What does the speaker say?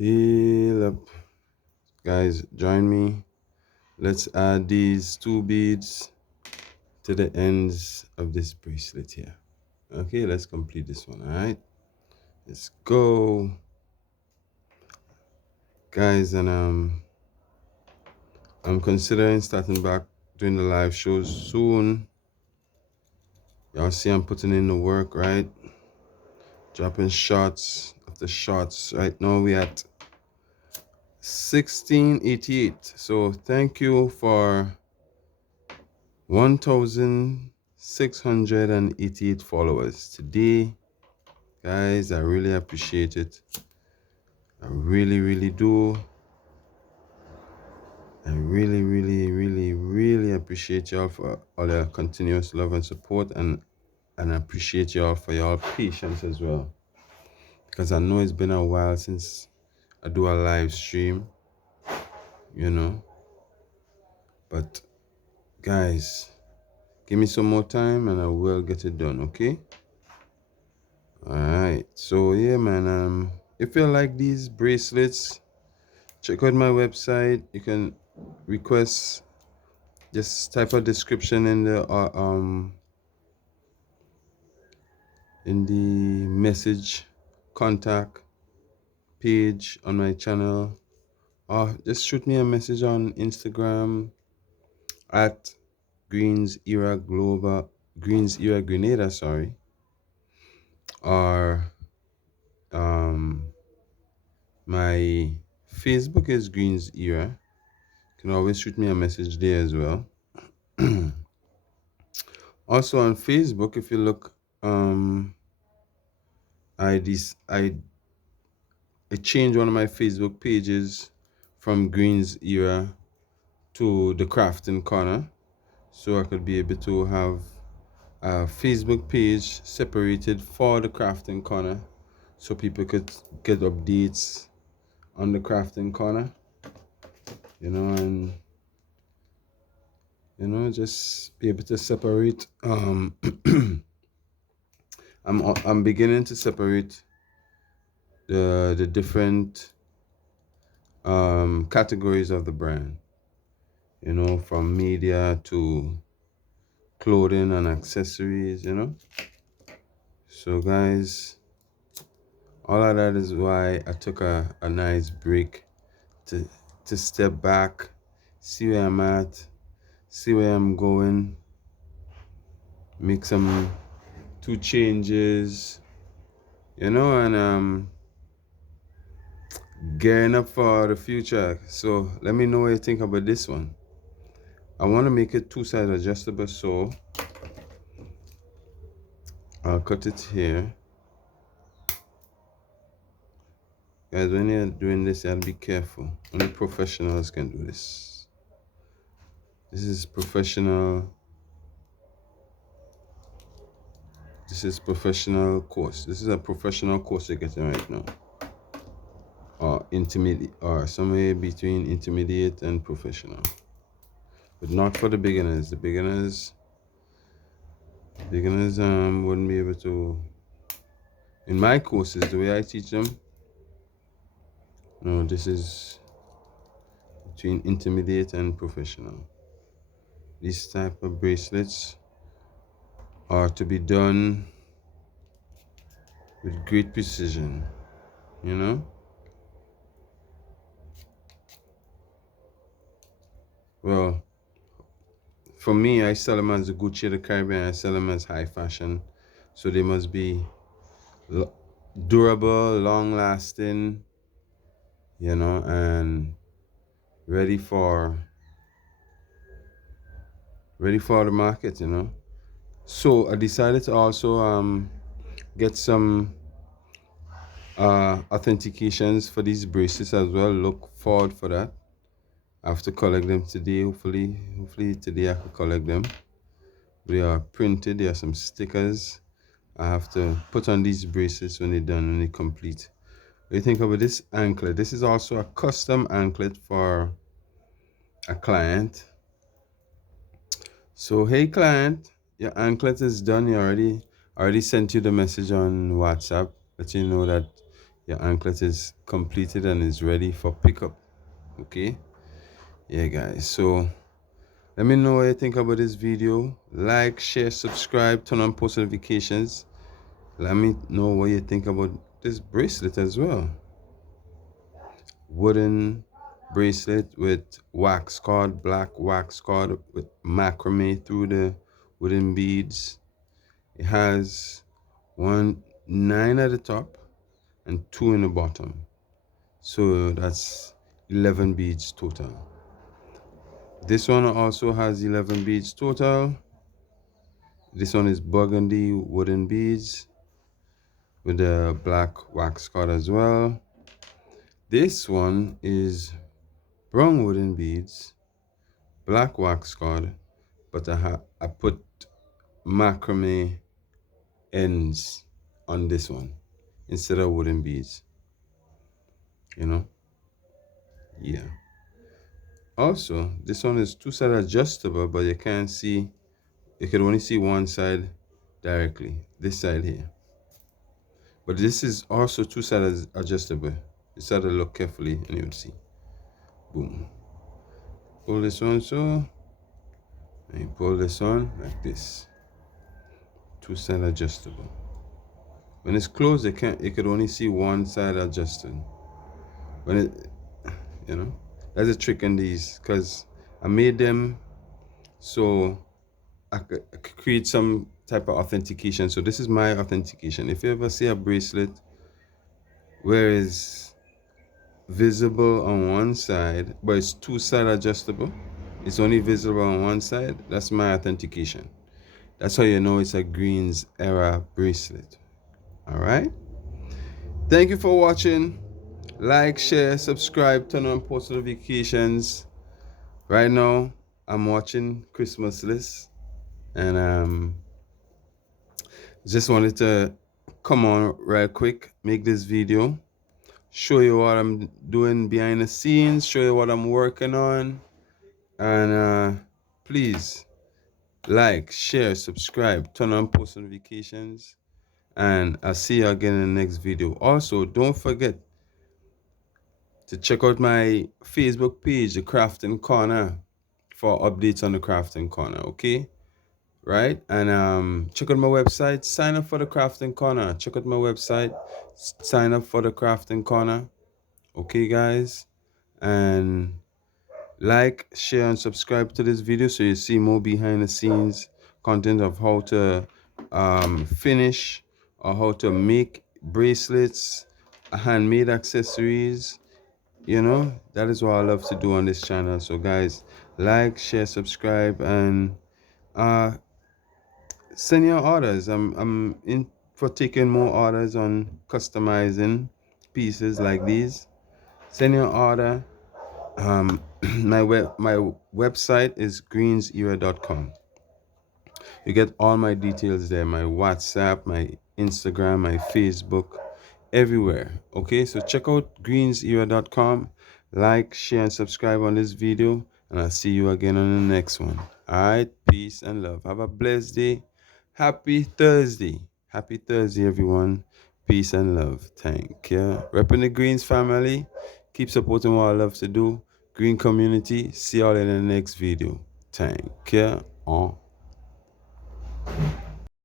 Up, guys, join me. Let's add these two beads to the ends of this bracelet here. Okay, let's complete this one. All right, let's go, guys. And I'm considering starting back doing the live shows soon. Y'all see I'm putting in the work, right? Dropping shots after shots. Right now we at 1688. So thank you for 1,688 followers today, guys. I really appreciate it. I really do. I really appreciate y'all for all your continuous love and support, and I appreciate y'all for your patience as well, because I know it's been a while since I do a live stream, you know. But guys, give me some more time and I will get it done, okay? All right. So yeah, man. If you like these bracelets, check out my website. You can request. Just type a description in the message contact page on my channel, or just shoot me a message on Instagram at Greens Era Global, Greens Era Grenada, sorry, or my Facebook is Greens Era. You can always shoot me a message there as well. Also on Facebook, if you look, I changed one of my Facebook pages from Greens Era to the Crafting Corner, so I could be able to have a Facebook page separated for the Crafting Corner, so people could get updates on the Crafting Corner, and just be able to separate. I'm beginning to separate the different categories of the brand, from media to clothing and accessories, So guys, all of that is why I took a nice break to step back, see where I'm at, see where I'm going, make some two changes, and gearing up for the future. So let me know what you think about this one. I want to make it two-side adjustable, so I'll cut it here. Guys, when you're doing this, you have to be careful. Only professionals can do this. This is professional. This is professional course. This is a professional course you're getting right now. Or intermediate, or somewhere between intermediate and professional. But not for the beginners. The beginners wouldn't be able to. In my courses, the way I teach them, no, this is between intermediate and professional. These type of bracelets are to be done with great precision, Well, for me, I sell them as the Gucci of the Caribbean. I sell them as high fashion, so they must be durable, long lasting, and ready for the market, So I decided to also get some authentications for these bracelets as well. Look forward for that. I have to collect them today. Hopefully today I can collect them. They are printed. There are some stickers I have to put on these bracelets when they're done, when they complete. What do you think about this anklet? This is also a custom anklet for a client. So hey client, your anklet is done. You already sent you the message on WhatsApp, let you know that your anklet is completed and is ready for pickup. Okay, yeah guys, so let me know what you think about this video. Like, share, subscribe, turn on post notifications. Let me know what you think about this bracelet as well. Wooden bracelet with wax cord, black wax cord with macrame through the wooden beads. It has 9 at the top and 2 in the bottom. So that's 11 beads total. This one also has 11 beads total. This one is burgundy wooden beads with a black wax cord as well. This one is brown wooden beads, black wax cord, but I put macrame ends on this one instead of wooden beads. You know? Yeah. Also, this one is two-side adjustable, but you can't see, you can only see one side directly, this side here. But this is also two-side adjustable. You just have to look carefully and you'll see. Boom. Pull this one so, and you pull this on like this. Two-side adjustable. When it's closed, you could only see one side adjusted. When it, you know, that's a trick in these, because I made them so I could create some type of authentication. So this is my authentication. If you ever see a bracelet where it's visible on one side, but it's two-side adjustable, it's only visible on one side, that's my authentication. That's how you know it's a Greens era bracelet. All right. Thank you for watching. Like, share, subscribe, turn on post notifications. Right now, I'm watching Christmas list, and just wanted to come on right quick, make this video, show you what I'm doing behind the scenes, show you what I'm working on, and please like, share, subscribe, turn on post notifications, and I'll see you again in the next video. Also, don't forget to check out my Facebook page, the Crafting Corner, for updates on the Crafting Corner. Okay, right? And check out my website, sign up for the Crafting Corner. Check out my website, sign up for the Crafting Corner. Okay guys, and like, share, and subscribe to this video so you see more behind the scenes content of how to finish or how to make bracelets, handmade accessories. You know, that is what I love to do on this channel. So guys, like, share, subscribe, and send your orders. I'm in for taking more orders on customizing pieces like these. Send your order. My website is greensera.com. You get all my details there, my WhatsApp, my Instagram, my Facebook, everywhere. Okay, so check out greensera.com. Like, share, and subscribe on this video, and I'll see you again on the next one. All right, peace and love. Have a blessed day. Happy Thursday. Happy Thursday, everyone. Peace and love. Thank you. Repping the Greens family. Keep supporting what I love to do. Green community. See y'all in the next video. Thank you.